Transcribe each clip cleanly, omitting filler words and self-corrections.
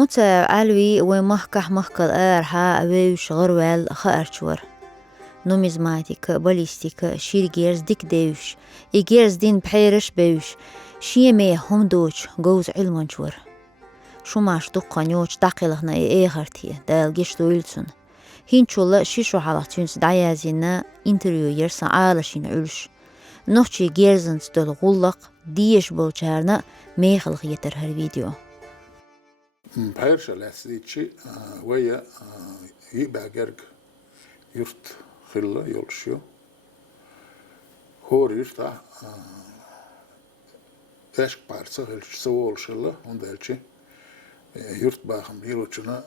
متى علوي ومحكح محكل ها ويش غروال خارشور نوميزماتيك باليستيك شير جيرز ديك ديوش إجيرز دين بحيرش بيوش شيمي هم دوش جوز علمانشور شو ماش دقانيوش داقلهنا إيغرتي دال جيش دويلسون هينشولا شيشو حالاتونس دعيازينا انتريو يرسا عالشين علش نوشي جيرزنس دول غلق ديش بولشارنا ميخلق يتر هالفيديو بحيرش الاسديتشي ويا يبقى جرج يرت خلا يولشيو هور يرتا اشك بارسا هلش سوول شلا وندالشي يرت باخم يلوچنا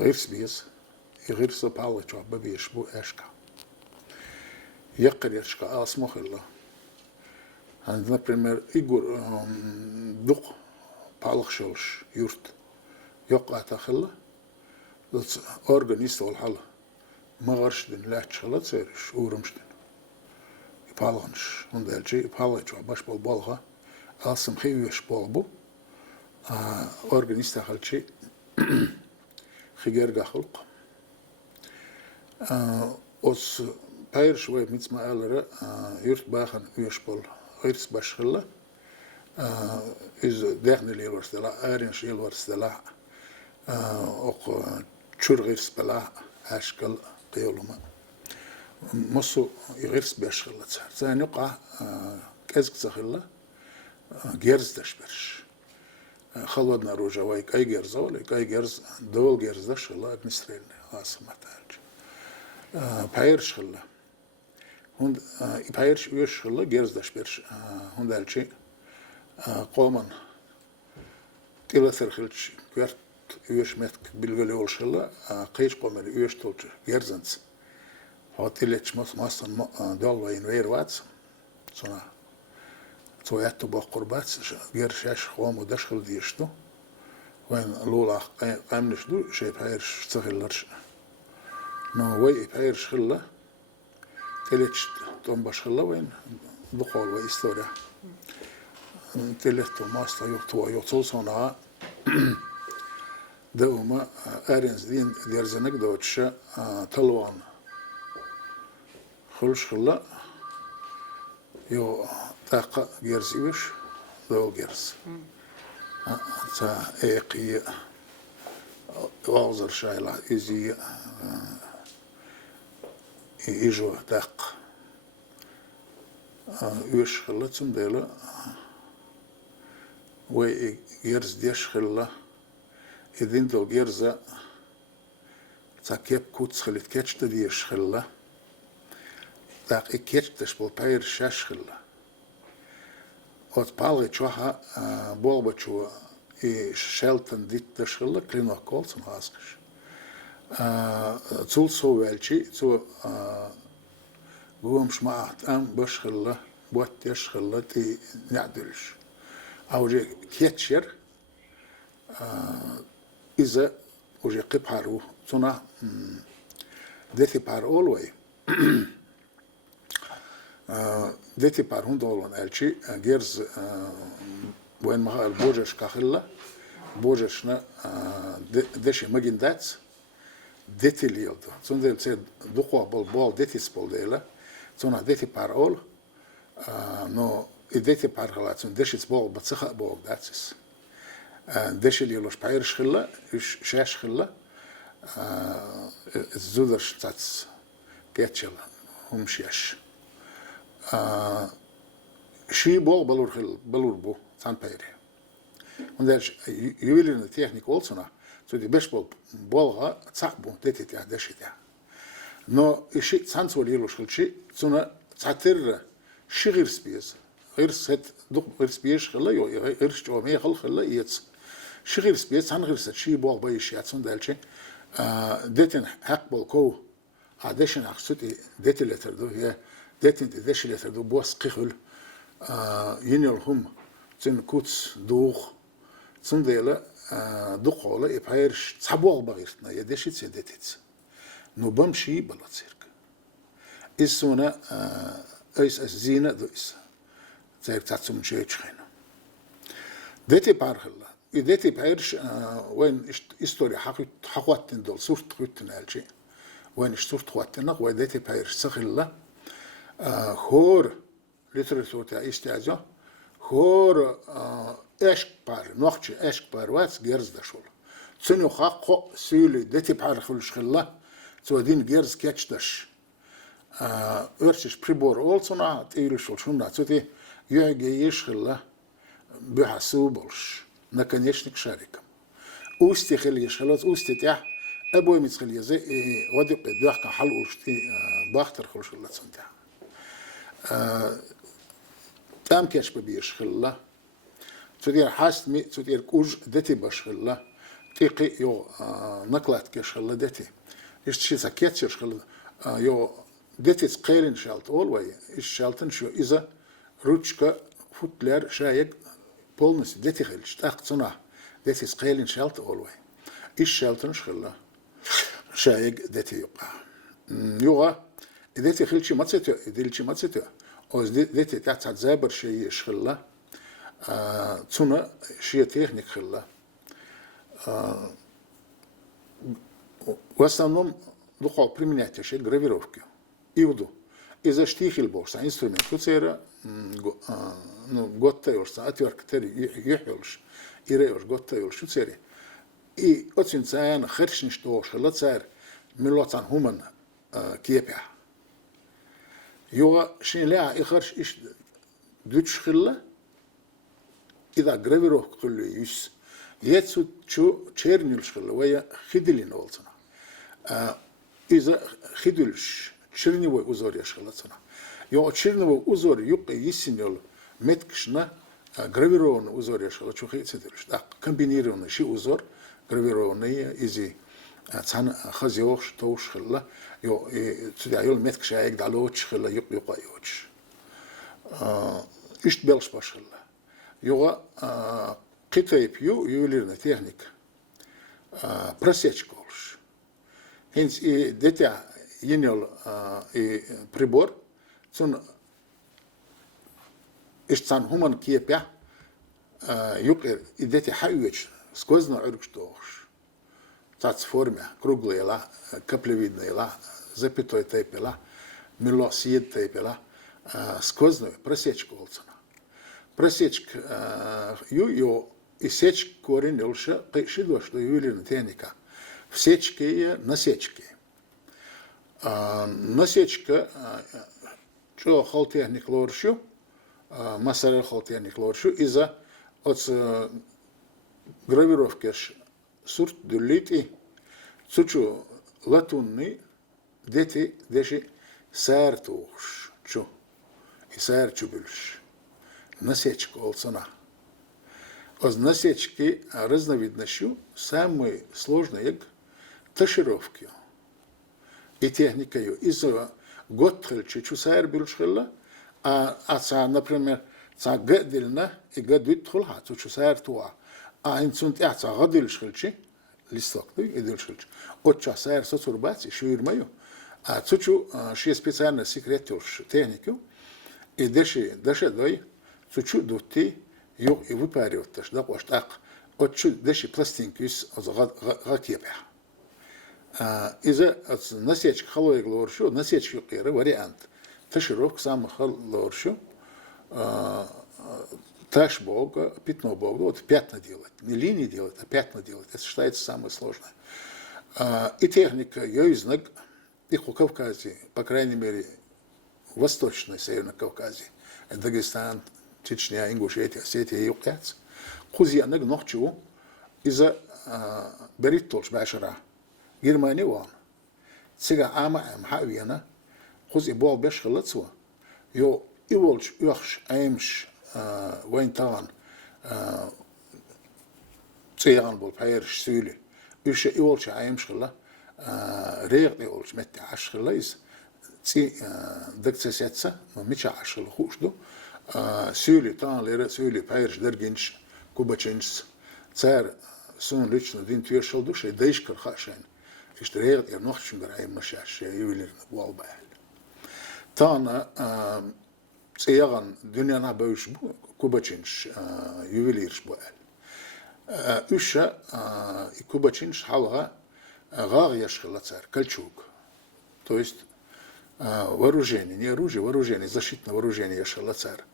غيرس بيس يغيرس بالچو ببيشبو اشكا يقر يشكا اسمو خلا عندنا بريمير ايغور دوق بالخشلش يرت يقع تخلا dat organist al hal magars den laat chalat serish urumstin ipalans undelchi ipalach bash bol bolga asm khiyesh bolbu organist halchi khiger gakhlq os payr shوي mitsma alra yurt bahan yesh bol ghirs bash khalla iz dakhni yelwarsdala arin yelwarsdala oq چورغيرس بلا أشكال قيولما مصو يغيرس بأشغلت زين يقع كازك زخلا جيرز دشبرش خلودنا روجا وايك أي جيرز ولا أي جيرز دول جيرز دشلا بنسرين خاصة متاج بايرش خلا هند بايرش ويش خلا جيرز دشبرش هند الشيء قوما تلثر خلش كيرت üyeş metk bilgili olşılı kıyış komeri üyeş tolcu gerzens hatileçmos mastan dolvayın vervats sonra soyattu bakkurbat gerşeş homu daşkıl diyiştu ve lula qamnışdu şey payır sıhıllar no ve payır şılla teleç ton başılla ve bu kol ve istoriya teleç masta yok tuva yok sonra دوما أرنز دين ديرزنك دوتشا تلوان خلش خلا يو طاقة جيرز إيش دو جيرز تا إيقي وازر شايلا إزي إيجو طاق إيش خلا تم ديلا وي جيرز ديش خلا إذن دو جيرزا تاكيب كوتس خليت كاتش تديش خلا تاك إكاتش تشبل باير شاش خلا أوت بالغي تشوها بولبا تشوها شالتن ديت تشخلا كلينو كولتن هاسكش تول سو والشي تو قوم شمعت أم بشخلا بوت يشخلا تي نعدلش أو جي كاتشير إذا وجه قبحارو صنع دثي بار أولوي دثي بار هندولون ألشي جيرز وين ما البوجش كخلا بوجشنا دشي مجن داتس دثي ليود صنع دل دقوا بالبول دثي سبول ديلا صنع دثي بار أول نو دثي بار خلاص صنع دشي سبول بتسخ بول داتس دشل يلوش باير شخلا شاش خلا الزودرش تاعت كاتشل هم شاش شي بول بلور خل بلور بو تان بايري وندرش يويلين التكنيك اولسونا سو دي باش بولغا تصاحبو ديتي تاع دشي تاع نو شي تسانسو يلوش خل شي سونا تاتر شي غير سبيس غير ست دوق غير سبيش خلا غير شو مي خلا يتس شي غير سبيس هن غير ست شي بوغ باي شي اتسون دالشي ديتن حق بولكو عادشن اخسوتي ديتي لتر دو هي ديتن ديشي لتر دو بوس قيخل ينيلهم تن كوتس دوغ تسون ديلا دوقولا يبايرش تصحبوغ باغيرتنا يدشي تسديتيت نو بمشي بلا تسيرك إسونا أيس زينة دويس زي بتاعتهم شيء تخينا ديتي بارخلا إدتي بحيرش وين إستوري حقواتن دول صورت خوتن الشيء وين صورت خواتنا وإدتي بحيرش سخلة خور لترسو تا استعزا خور اشك بار نوختش اشك بار واتس جيرز دشول تسنو خاقو سيولي دتي بحار خلش خلا تو دين جيرز كاتش ارتش بريبور اولسونا تيرشول شونا تسوتي يعجي يشخلا بحسوبلش наконечник шариком. Усти хели шалот усти тя обои мицхели зэ води педах ка хал ушти бахтер хулшла цунтя. Там кеш побиш хилла. Цудир хаст ми цудир куж дети башхилла. Тиқи йо наклат кеш хилла дети. Ишт ши закет шилла йо дети цқерин шалт олвай иш шалтын шо иза ручка футлер шаек полностью дети хелиш так цуна дети сқелин шалт олвай иш шалтын шхилла шаек дети юqa юга дети хилчи мацето дилчи мацето оз дети тацат забер ши шхилла цуна ши техник хилла в основном духал применять ши гравировки иуду из-за штихил бокса инструмент куцера ну готовился отвертка тери ехелш иреж готовился цери и очень цен хершни что шла цер милоцан хуман кепя юга шинля ихарш иш дуч хилла ида гравировка кулли юс يتسو شو تشيرنيل شغل ويا خدلين أولتنا إذا خدلش تشيرني وأزور يشغلتنا يو تشيرني وأزور يبقى يسنيل متكشنا غرافيرون أزور يشغل شو خيت سدلش كمبينيرون شيء أزور غرافيرون إزي تان خزيوش توش خلا يو تدعي يول متكش عيق دالوش خلا يبقى يوش إيش بلش باش خلا يو قطعي بيو يوليرنا تكنيك просечка уж. Хинц и детя енел и прибор, цун ишцан хуман киепя, юклер и детя хаюч сквозно уркштош. Тац форме круглая ла, каплевидная ла, запятой тейпела, мило сиет тейпела, сквозную просечку волцана. Просечка ю и сечь корень лучше пришидло, что ювелирная техника. В сечке насечки. Насечка, что халтехник лоршу, масарел халтехник лоршу, из-за от гравировки сурт дулити, цучу латунни, дети деши сартуш, чу, и сарчубюльш. Насечка олцана. Оз насечки разновидностью самые сложные ташировки. И техникою из-за готхельчи чусайр бюльшхелла, например, ца гадильна и гадуит тхулха, цу чусайр туа. Инцунт ца гадильшхельчи, листок, и дильшхельчи. От часайр соцурбаци, шуирмаю. Цучу ши специально секретюш технику, и деши дой, цучу дути, يو يباريو تشدق واشتاق أتشد دشي بلاستينكيس أز غاكيبه إذا نسيج خلوا يغلورشو نسيج يقيره وريانت تشروك سام خلورشو таш бога, пятно бога, вот пятна делать, не линии делать, а пятна делать, это считается самое сложное. И техника, ее знак, их у Кавказе, по крайней мере, в Восточной, Северном Кавказе, Дагестан, Чечня, Ингушетия, Осетия, Юкац. Кузья наг нохчу из-за беритолш башара. Германия вон. Сега ама хавиана. Кузья бол беш халацу. Йо иволш юхш аимш вайн таван. Цеян бол пайрш сюли. Юше иволш аимш хала. Рег иволш метта аш хала из. Ци дакцесетса, но мича аш хала хушду. Сюли тан лера сюли пайрш дергинч кубачинч цар сон лично дин тюршал душе дейшкар хашен иштрегт я нохчун граим машаш ювелир волбал тан цеяган дуньяна бауш кубачинч ювелирш бал Üsha и Кубачин шхалга гагьяшхала царь, кольчуг. То есть вооружение, не оружие, вооружение, защитное вооружение яшхала царь.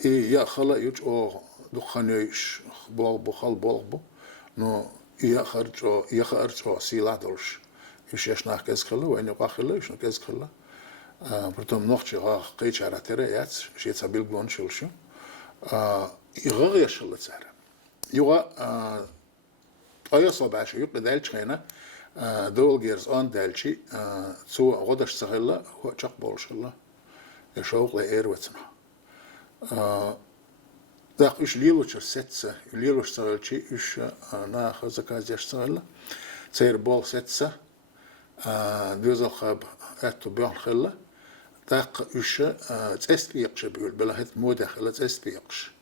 И я хала юч о духанёйш болбу хал болбу, но я харчо сила дольш. Ишеш нах кезхала, вайню кахила, ишну кезхала. Потом ночи қайчара тере яц, шеца билглон шилшу. И гагьяшхала царь. Юга أيصل بعش يقل دالش خينا دول جيرز آن دالشي سو غدش سهلا هو شق بولش الله يشوق لإير وتسنا داق إيش ليلوش ستة ليلوش سهلشي إيش ناخذ زكاة سهلا سير بول ستة دوز الخاب أتو بيان خلا داق إيش تستبيقش بيقول بلا هت مودة خلا تستبيقش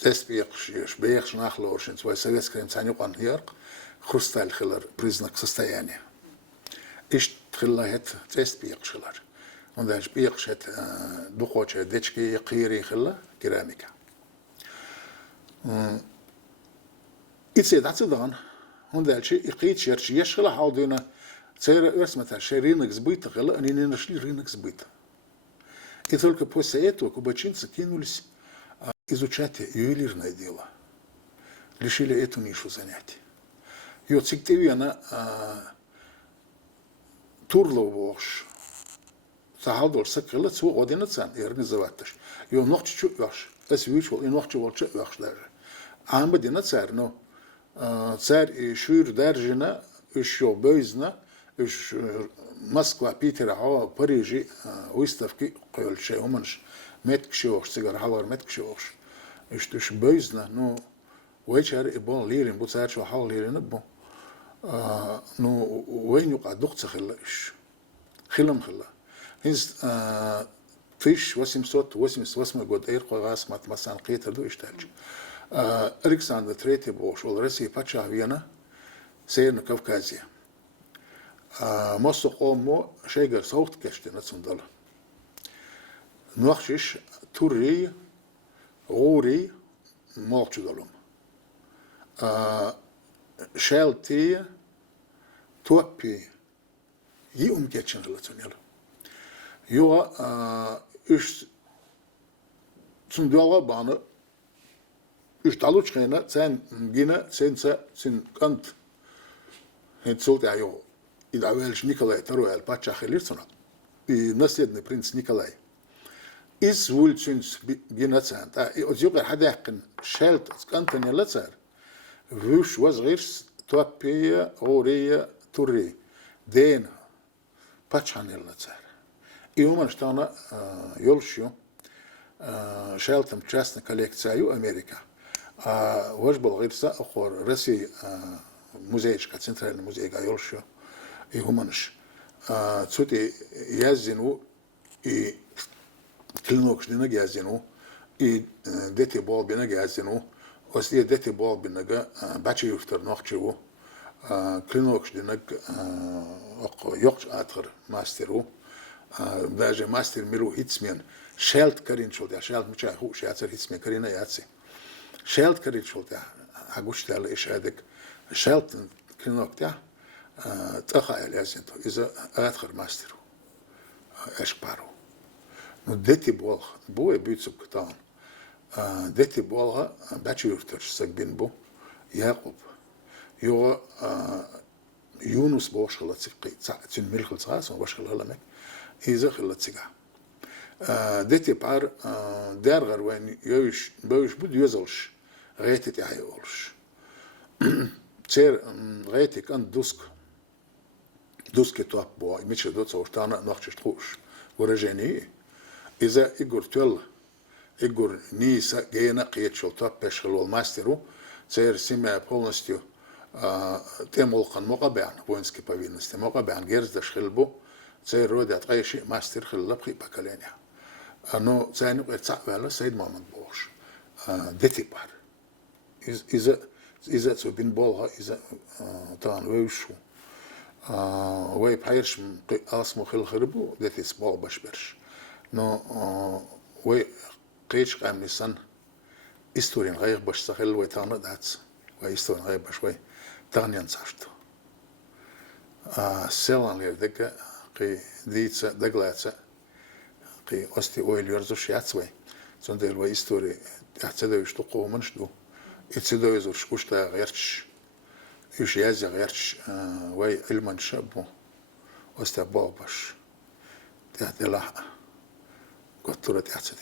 Теспиекш, беекш нахлоушен, свой советский цанюкан ярк, хрусталь хилар, признак состояния. Ишт хиллахет теспиекш хилар. Он дальше пиекшет духоче дечки кири хилла, керамика. Итсе дацедан, он дальше икит черч ешхила халдуна, цейра эрсмата, рынок сбыта хилла, они не нашли рынок сбыта. И только после этого кубачинцы кинулись изучать ювелирное дело. Решили эту нишу занять. И вот сективена турловош, сахалдор сакрила цу одиннадцан и организоватыш. И он ночь чуть ваш, это вышел и ночь волча ваш даже. А он один царь, но царь и шур держина, еще бейзна, Москва, Питер, Париж, выставки, кольче, уманш, меткшиош, цигар халар меткшиош. Иштуш бейзна, ну, вечер и bon лирин, бу царь шо хал лирин, бу. Ну, وين يقع دقت خلا إيش خلهم خلا هز فيش 888 قد إير قاس مات مثلا قيتر دو إشتاج ألكسندر تريتي بوش والرسي باتشا فينا سيرنا كوكازيا مصق أمو شيء صوت كشتنا تصندلا نوخشش توري غوري مالتشدلهم شالتي توبي يوم geçen relasyonel. Yo üç sunduğa bana üç daluçkayna sen yine sen kant hetsot ya yo idavels Nikolay Taruel pacha khelirsona и наследный принц Николай. Из вульцунс yine sen ta ozyogar hadaqin shalt kantani latsar Rush was غير توبي غورية توري دين باتشانيل نتسار يوم أشتانا يولشيو شالتم частная коллекция أمريكا وش بالغيرسا أخور رسي مузейчка центральный музей يولشيو يوم أنش تسوتي يازنو и клинок шдина يازنو и дети бол бина يازنو Осие дете бол бинага бачи юфтар нохчеву клинок динаг йокч атгар мастеру даже мастер миру хитсмен шелт карин шолда шелт мча ху шяцер хитсмен карина яци шелт карин шолда агуштал ишадек шелт клинок та таха элязент иза атгар мастеру эшпару но дете бол бу бицук тан дети болга бачи юфтарш сагбин бу Яқуб يو يونس بوشخلا تسقي تسن ملخل صاص وبوشخلا لمك إذا خلا تسقى دتي بار دار غير وين يوش بوش بود يزلش غيتي تعيولش تير غيتي كان دوسك تواب بو مش دوت صورتانا نخش تخوش ورجاني إذا إيجور تول إيجور نيسا جينا قيت شو تواب بشخل والماسترو تير سيما полностью темолқан моқабян воински повинности моқабян герз дашхилбу цей роди атқайши мастер хиллаб хи поколения но цайну эрцавала сейд момент бош детипар иза цубин болга иза тан веушу вей пайрш асму хил хирбу детис бол башберш но вей قيش قامنسان история غير باش سخل ويتانا داتس وإستوريا غير باش وي تانيان ساشتو سيلان لير دقة قي ديتسا دقلاتسا قي أستي أويل يرزوش ياتسوي سندل وي إستوري اعتدوش تقو منشدو اتسدو يزور شكوشتا غيرش يش يازي غيرش وي علمان شابو أستا باباش تهدي لحق قلت له تحت